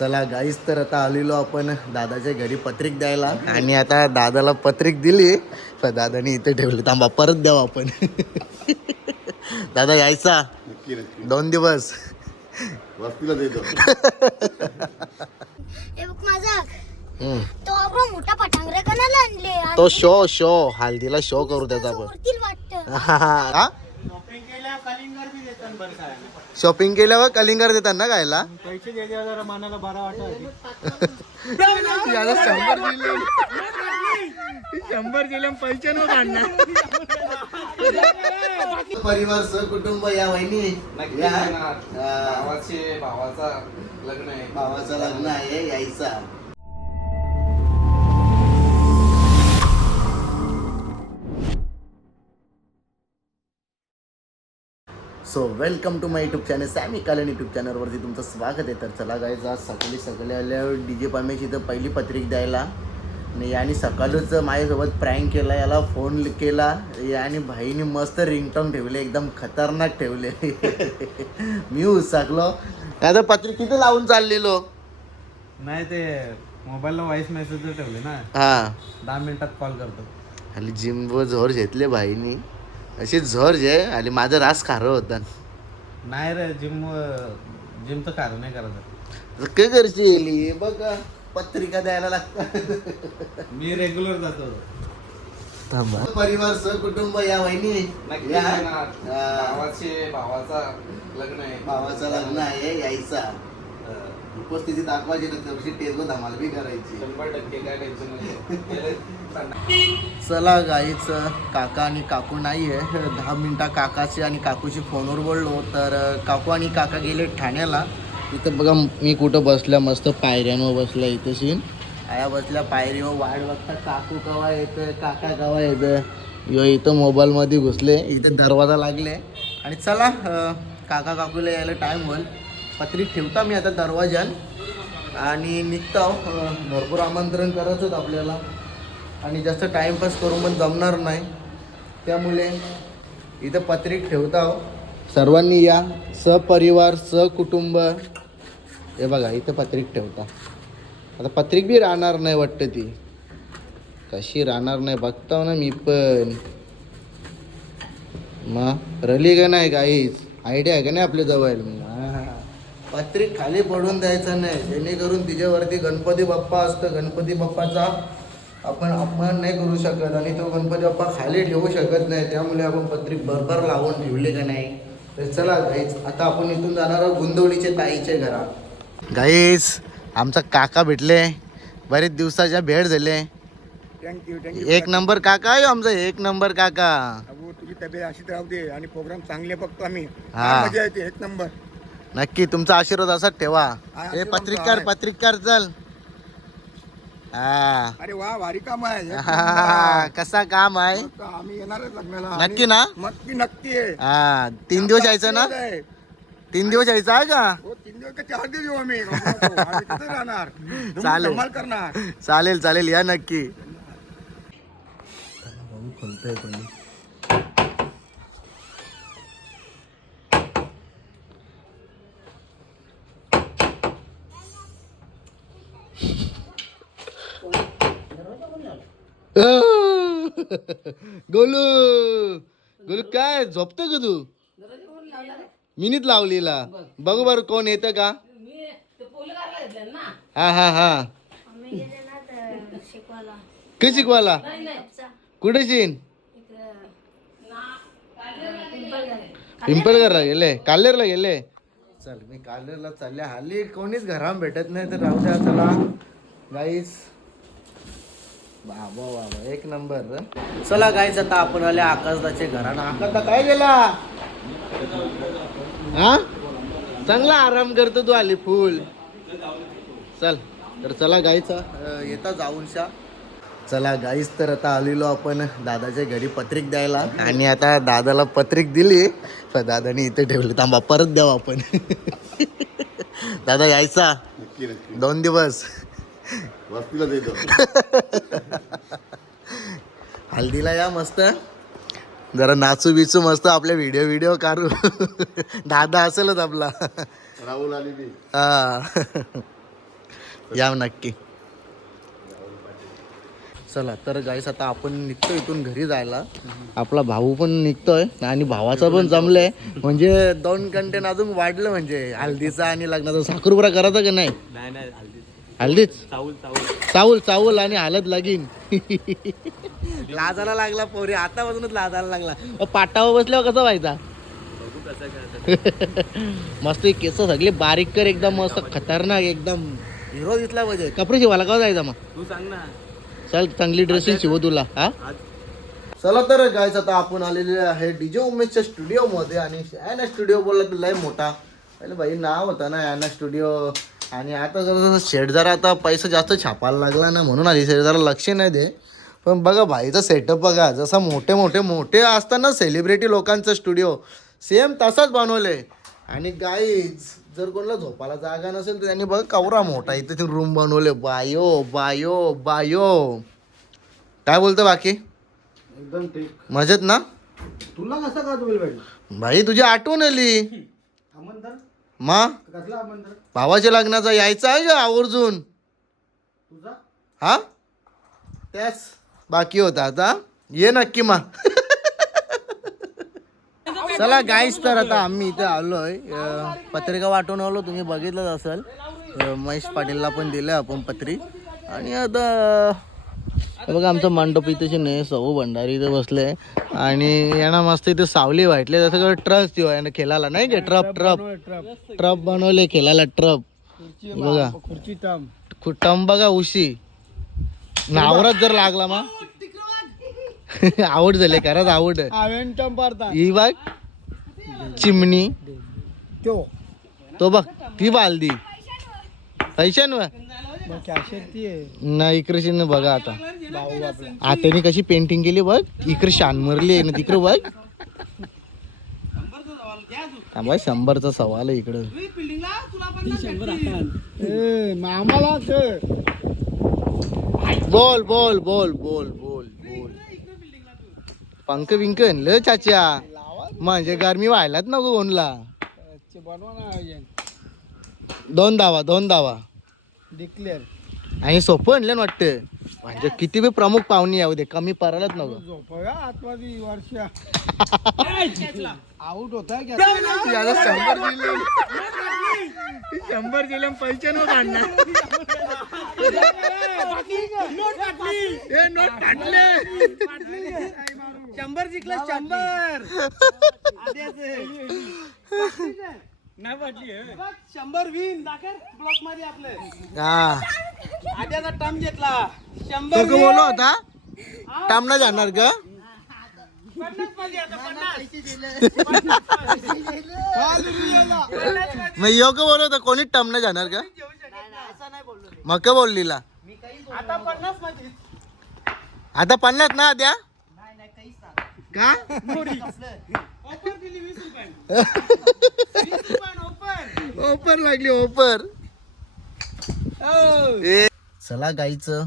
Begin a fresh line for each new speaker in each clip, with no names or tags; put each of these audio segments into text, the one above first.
चला गाईस तर आता आलेलो आपण दादाच्या घरी पत्रिक द्यायला. आणि आता दादाला पत्रिक दिली. पण दादाने इथे ठेवली. थांबा परत द्यावं आपण. दादा यायचा. दोन दिवस.
हे तो
शो शो हल्दीला शो करू त्याचा आपण. शॉपिंग केल्यावर कलिंगर देतात ना खायला?
पैसे द्यायचे जरा मनाला बरा वाटत
याला शंभर दिले.
शंभर दिले पैसे न काढणार.
परिवार सहकुटुंब या वहिनी. या. हा.
भावाचे भावाचा लग्न आहे.
भावाचं लग्न आहे यायचा. So welcome to my YouTube channel Sammy Kalan YouTube चॅनलवरती तुमचं स्वागत आहे. तर चला गायचं आज सकाळी सकाळी आल्यावर डी जे पामेची इथं पहिली पत्रिक द्यायला. आणि याने सकाळच माझ्यासोबत प्रँक केला याला फोन केला. आणि भाईने मस्त रिंगटोन ठेवले एकदम खतरनाक ठेवले. मी उसाकलो. आता पत्रिक किती लावून चाललेलो?
नाही ते मोबाईलला व्हॉइस मेसेज ठेवले ना.
हा.
दहा मिनिटात कॉल करतो.
आणि जिमवर झोर घेतले भाईनी. असे झोर जे आणि माझा रास खारं होता.
नाही रे जिम जिमचं कारण नाही करायचं.
काय करशील? हे बघ पत्रिका द्यायला लागतात.
मी रेग्युलर जातो.
थांबा. परिवार सहकुटुंब या वहिनी? या.
भावाचे भावाचा लग्न आहे.
भावाचं लग्न आहे यायचा. उपस्थिती दाखवायची ना तशी टेजवर धमाल बी करायची.
शंभर टक्के काय टेन्शन नाही
चला गाईच काका आणि काकू नाही आहे. दहा मिनटा काकाची आणि काकूची फोनवर बोललो तर काकू आणि काका गेले ठाण्याला. इथं बघा मी कुठं बसल्या मस्त पायऱ्यांवर बसल्या इथं सीन आया बसल्या पायरीवर वाट बघता काकू कवा येतं काका कवा येतं यो इथं मोबाईलमध्ये घुसले इथं दरवाजा लागले. आणि चला काका काकूला यायला टाईम होईल. पत्रिक ठेवता मी आता दरवाजान आणि निघतो. भरपूर आमंत्रण करायचंच आपल्याला. आणि जास्त टाईमपास करून पण जमणार नाही. त्यामुळे इथं पत्रिक ठेवता हो. सर्वांनी या. सपरिवार सकुटुंब. हे बघा इथं पत्रिक ठेवता. आता पत्रिक बी राहणार नाही वाटतं ती. कशी राहणार नाही बघताव ना मी पण. मग रली का नाही काहीच? आयडिया आहे का नाही आपल्या जवळ? मी पत्रिक खाली पडून द्यायचं नाही. जेणेकरून तिच्यावरती गणपती बाप्पा असतं. गणपती बाप्पाचा आपण अपमान नाही करू शकत आणि तो गणपती बाप्पा खाली ठेवू शकत नाही. त्यामुळे आपण पत्रिक भरभर लावून ठेवले का नाही? तर चला गाईच आता आपण इथून जाणार आहोत गुंदवडीचे ताईचे घरा गाईस आमचा काका भेटले. बरेच दिवसाच्या भेट झाले.
थँक्यू थँक्यू
एक नंबर काका आहे आमचा एक नंबर काका.
तुझी तब्येत अशीच राहू दे आणि प्रोग्राम चांगले बघतो आम्ही.
हा.
मजा येते एक नंबर.
नक्की तुमचा आशीर्वाद असाच ठेवा.
हा,
पत्रिकार. पत्रिकार चल. हा.
अरे वा भारी काम आहे.
हा. कसा काम आहे?
आम्ही येणारच लग्नाला.
नक्की ना?
नक्की नक्की आहे.
हा तीन दिवस यायचं ना. तीन दिवस यायचं आहे का?
हो तीन दिवस का चार दिवस येऊ आम्ही? राहणार.
चालेल.
करणार.
चालेल चालेल. या नक्की. खोलतोय कोणी? गोलू गोलू काय झोपतोय का तू? मिनीत लावलीला. बघू बरं कोण येतं का? हा हा हा. कशी शिकवाला कुठे शिन
पिंपळगाव.
पिंपळगरला गेले. काल्लेरला गेले. चल मी काल्लेरला चालले. हल्ली कोणीच घराम भेटत नाही तर राहू द्या चला. गाईस बाबा बाबा एक नंबर. चला गाईच आता आपण आले आकाशदाचे घरानं आकाशदा काय गेला? हा? चांगला आराम करतो तू आली फुल. चल तर चला गाईचा येता जाऊनशा. चला गाईस तर आता आलेलो आपण दादाच्या घरी पत्रिक द्यायला. आणि आता दादाला पत्रिक दिली. पण दादाने इथे ठेवली. थांबा परत द्यावं आपण. दादा यायचा. दोन दिवस.
वस्तीला देतो
हल्दीला या मस्त. जरा नाचू बिचू मस्त आपले व्हिडिओ व्हिडिओ काढू. दादा असेलच आपला.
राहुल आली ती
हा. या नक्की. चला तर गाईस आता आपण निघतो इथून घरी जायला. आपला भाऊ पण निघतोय आणि भावाचं पण जमलंय. म्हणजे दोन कंटेन अजून वाढलं म्हणजे हल्दीचा आणि लग्नाचा. साखरपुरा करायचा का नाही? हल्दीच चाऊल चाऊल. आणि हालत लागीन. लाजायला लागला पोरी आतापासूनच लाजायला लागला. अ, पाटावर बसल्यावर कसा व्हायचा? मस्त हे केस सगळे बारीक कर एकदम मस्त खतरनाक एकदम. हिरो दिसला पाहिजे. कपडे शिवायला का जायचा मग?
तू सांग ना.
चल चांगली ड्रेसिंग शिवू तुला हा? चला तर गायच आता आपण आलेले आहे डीजे उमेशच्या स्टुडिओ मध्ये आणि याना स्टुडिओ बोलला तर लय मोठा. पहिले भाई नाव होतं ना याना स्टुडिओ आणि आता जरा शेट जरा आता पैसा जास्त छापायला लागला ना म्हणून आली शेट जरा लक्ष नाही दे. पण बघा भाईचा सेटअप बघा जसा मोठे मोठे मोठे असतात ना सेलिब्रिटी लोकांचं स्टुडिओ सेम तसाच बनवले आणि गाईज जर कोणाला झोपायला जागा नसेल तर त्यांनी बघा कवरा मोठा इथे रूम बनवले बायो बायो बायो. काय बोलतो बाकी?
एकदम ठीक.
मजेत ना?
तुला कसं का तुम्ही
भाई? तुझी आठवण आली. मा? भावाच्या लग्नाचा यायचा आहे का आवर्जून? हा? त्याच बाकी होता आता. ये नक्की मा. चला गाईस तर आता आम्ही इथे आलोय. पत्रिका वाटून आलो. तुम्ही बघितलंच असेल. महेश पाटीलला पण दिलं आपण पत्री. आणि आता बघा आमचं मंडप इथे नाही सौ भंडारी इथे बसले आणि यांना मस्त इथे सावली वाटले. जसं काय ट्रस्ट देऊ यांना खेळायला नाही का? ट्रप ट्रप ट्रप. बनवले खेळायला ट्रप. बघा.
खुर्ची टम
कुटुंब बघा उशी. नावरात जर लागला मा. आवड झाले खरंच आवड.
टम
ही बघ चिमणी. तो बघ ती बालदी. पैशान ना इकडे बघा आता. आत्याने कशी पेंटिंग केली बघ? इकडे शानमरली आहे ना तिकडे बघ. थांबा शंभरचा सवाल आहे इकडं.
ए मामाला ते
बोल बोल बोल बोल बोल बोल. पंख बिंक ल चाच्या म्हणजे गरमी व्हायलाच नको कोणला.
ना
दोन दावा दोन दावा.
डिक्लेअर
आणि सोपं आणलं ना वाटतं. म्हणजे किती बी प्रमुख पाहुणे येऊ दे कमी पडायलाच नको.
झोप आतमध्ये वर्ष. आउट होता
याला शंभर दिले. शंभर दिले पैसे न काढणार. नोट फाटले.
शंभर जिंकला शंभर. नाही वाटली शंभर विन दाखल ब्लॉकमध्ये आपले.
हा.
आद्याचा टर्म घेतला.
तो
शंभर
का बोलो होता? टाम ना जाणार का मग यो का बोललो होता कोणी टम नाही जाणार का मग का बोललीला?
आता पन्नासमध्ये
आता पन्नास ना द्या का?
ऑफर दिली वीस रुपये वीस रुपये ऑफर
लागली ऑफर oh. चला गाईचं.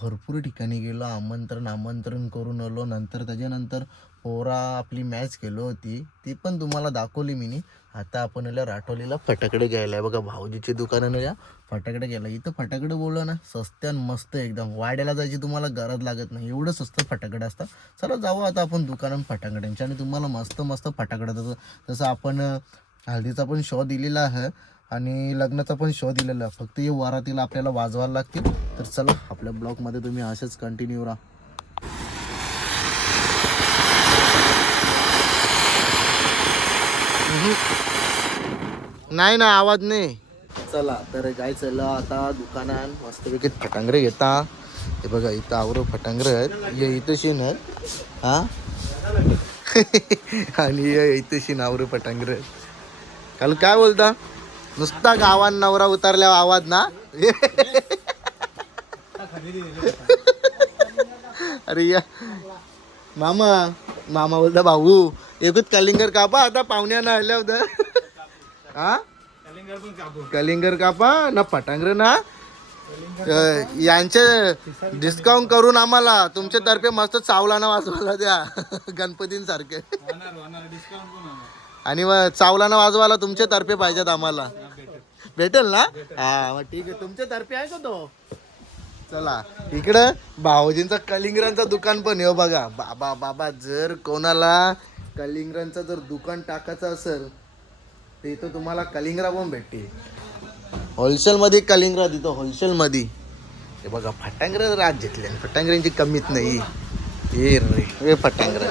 भरपूर ठिकाणी गेलो आमंत्रण आमंत्रण करून आलो. नंतर त्याच्यानंतर पोरा आपली मॅच केलो होती. ती पण तुम्हाला दाखवली मी आता आपण आल्या राठोलीला फटाकडे घ्यायला आहे. बघा भाऊजीची दुकानानं या. फटाकडे घ्यायला. इथं फटाकडे बोललो ना स्वस्त्यान मस्त एकदम. वाड्याला जायची तुम्हाला गरज लागत नाही. एवढं स्वस्त फटाकडे असतात चला जाऊ आता आपण दुकानात फटाकड्यांच्या आणि तुम्हाला मस्त मस्त फटाकडा जसं जसं आपण हळदीचा पण शो दिलेला आहे आणि लग्नाचा पण शो दिलेला आहे. फक्त हे वरातीला आपल्याला वाजवायला लागतील. तर चला आपल्या ब्लॉगमध्ये तुम्ही असेच कंटिन्यू राहा. नाही ना आवाज नाही. चला तर काय चला आता? दुकानात मस्तपैकी फटांगरे घेता. हे बघा इथं आवर फटांगरे आहेत. हे इथं शेण आहेत. हा? आणि हे इथं शेण आवर फटांगरे आहेत. काल काय बोलता? नुसता गावात नवरा उतरल्यावर आवाज ना? अरे या. मामा मामा बोलता भाऊ एकूच कलिंगर कापा आता पाहुण्यानं आल्या होत्या हा? कलिंगर कापा ना फटांगर ना? यांचे डिस्काउंट करून आम्हाला तुमच्या तर्फे मस्त चावलाना वाजवायला द्या गणपतींसारखे. आणि मग चावलाना वाजवायला तुमच्या तर्फे पाहिजेत आम्हाला. भेटेल ना? हा मग ठीक आहे. तुमच्या तर्फे आहे का तो? चला इकडं भाऊजींचा कलिंगरांचं दुकान पण येऊ हो बघा. बाबा बाबा जर कोणाला कलिंगरांचं जर दुकान टाकायचं असेल तर इथं तुम्हाला कलिंगरा पण भेटते होलसेलमध्ये कलिंगरा देतो होलसेलमध्ये. हे बघा फटांगरा राज घेतले. फटांगऱ्यांची कमीत नाही. हे रे हे फटांगरा.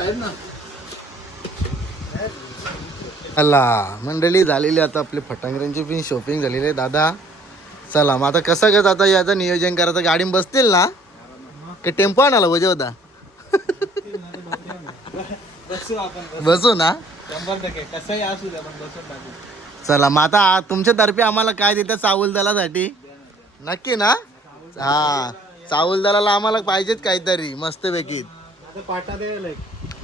चला मंडळी झालेली आता आपली फटांगऱ्यांची पण शॉपिंग झालेली आहे. दादा चला मग आता कसं कसं आता याचं नियोजन करायचं? गाडीत बसतील ना? की टेम्पो आणाला वजे होता?
बसू
ना? चला मग आता तुमच्या तर्फे आम्हाला काय देतात चावल दलासाठी? नक्की ना? हा चावल दलाला आम्हाला पाहिजेच काहीतरी
पाटा द्यायला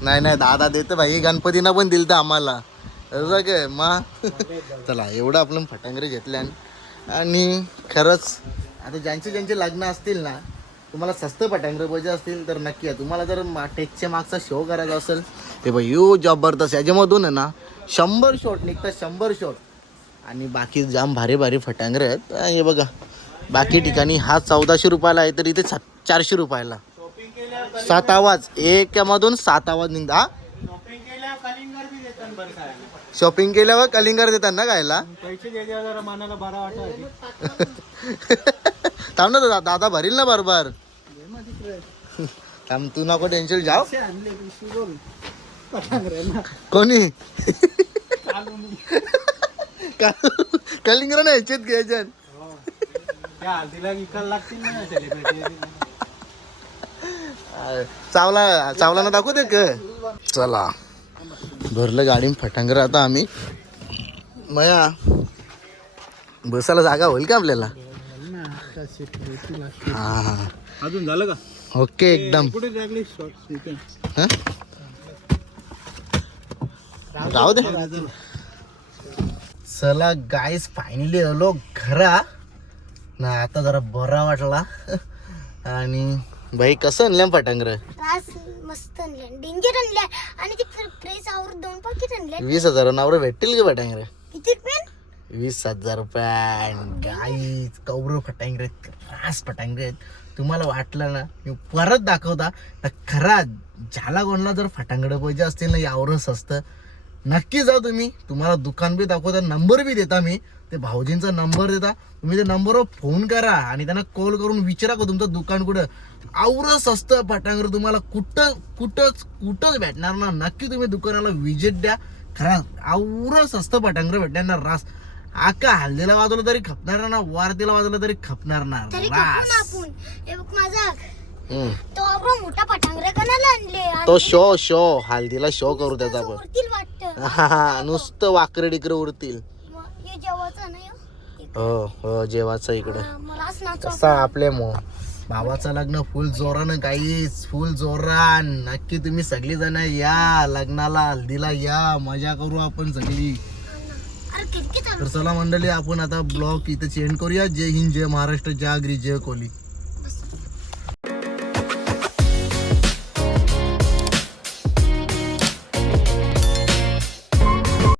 नाही नाही दादा देतं भाई. गणपतीनं पण दिलं तर आम्हाला. असं काय मा. चला एवढं आपण फटांगरे घेतल्या. आणि खरंच आता ज्यांचे ज्यांचे लग्न असतील ना तुम्हाला स्वस्त फटांगरे पाहिजे असतील तर नक्की आहे तुम्हाला जर मा- टेकच्या मागचा शो करायचा असेल ते बघ यू जबरदस्त. याच्यामधून आहे ना शंभर शॉट निघतात शंभर शॉट आणि बाकी जाम भारी भारी फटांगरे आहेत. हे बघा. बाकी ठिकाणी हा चौदाशे रुपयाला आहे तर इथे सात- चारशे रुपयाला. सात आवाज. एकामधून सात आवाज निघता हा?
शॉपिंग केल्यावर कलिंगर देतात
ना खायला?
पैसे द्यायच्यावर जरा मनाला बरा वाटायची
थांब ना दादा दादा भरील ना बरोबर. थांब तू नको टेन्शन जाव कोणी? कलिंगर ह्याच्यात
लागतील ना सेलिब्रिटी
चावला चावला ना दाखवू दे का. चला. भरलं गाडीत फटांगर आता आम्ही. मया बसायला जागा होईल का आपल्याला? हा. हा
अजून झालं का?
ओके एकदम.
कुठे लागले शॉर्ट
हं? राहू दे. चला गाईस फायनली आलो घरा. ना आता जरा बरा वाटला. आणि भाई कसं आणलं फटांगर?
रास मस्त आणले डेंजर आणले आणि ते फ्रेस आवर दोन पाकिट आणले
वीस हजार नावर भेटतील का फटांगर?
किती पेन
वीस हजार रुपये. गाईच कौरव फटांगरे रास फटांगरे आहेत. तुम्हाला वाटलं ना मी परत दाखवता तर खरा ज्याला कोणाला जर फटांगडं पाहिजे असतील ना यावरच असतं. नक्की जा तुम्ही. तुम्हाला दुकान बी दाखवता नंबर बी देता मी. ते भाऊजींचा नंबर देता. तुम्ही ते नंबरवर फोन करा आणि त्यांना कॉल करून विचारा का तुमचं दुकान कुठं. आवरच असतं फटांगर तुम्हाला कुठं कुठंच कुठंच भेटणार ना. नक्की तुम्ही दुकानाला विजिट द्या. खरा आवरच असतं फटांगर भेटणार रास. आका हल्दीला वाजवलं तरी खपणार ना वारतीला वाजवलं तरी खपणार ना.
तरी
रास.
तो मोठा
शो शो. हल्दीला शो करू त्याचा आपण. नुसतं वाकडे डिकडे उरतील.
हे जेवायचं नाही हो.
हो हो जेवाचं इकडं.
हा, मला
कसा आपले मो. भावाचं लग्न फुल जोरानं काहीच फुल जोरान. नक्की तुम्ही सगळी जण या लग्नाला हल्दीला या. मजा करू आपण सगळी.
अरे
तर चला मंडळी आपण आता ब्लॉग इथे चेंड करूया. जय हिंद जय महाराष्ट्र जय अग्री जय कोहली